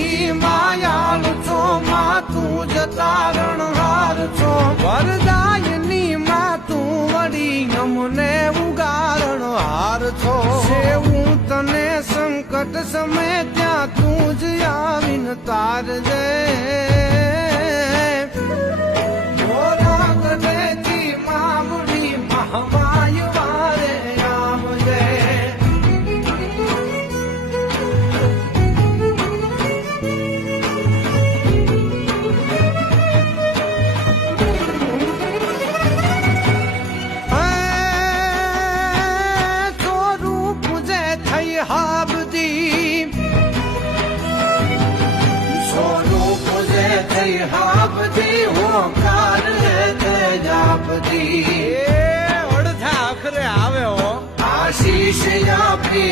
ही मायालु छो मां तू ज तारणहार छो वरदायनी मां तू वडी अमने उगारणहार छो सेवूं तने संकट समय त्या तू ज आवीन तारजे मोरा गढेथी मावड़ी महामाय वारे आवजे हाबदी स्वरूप जे थई हाबदी होकार ते जापदी ओढ़ा आखरे आवे हो आशीष या भी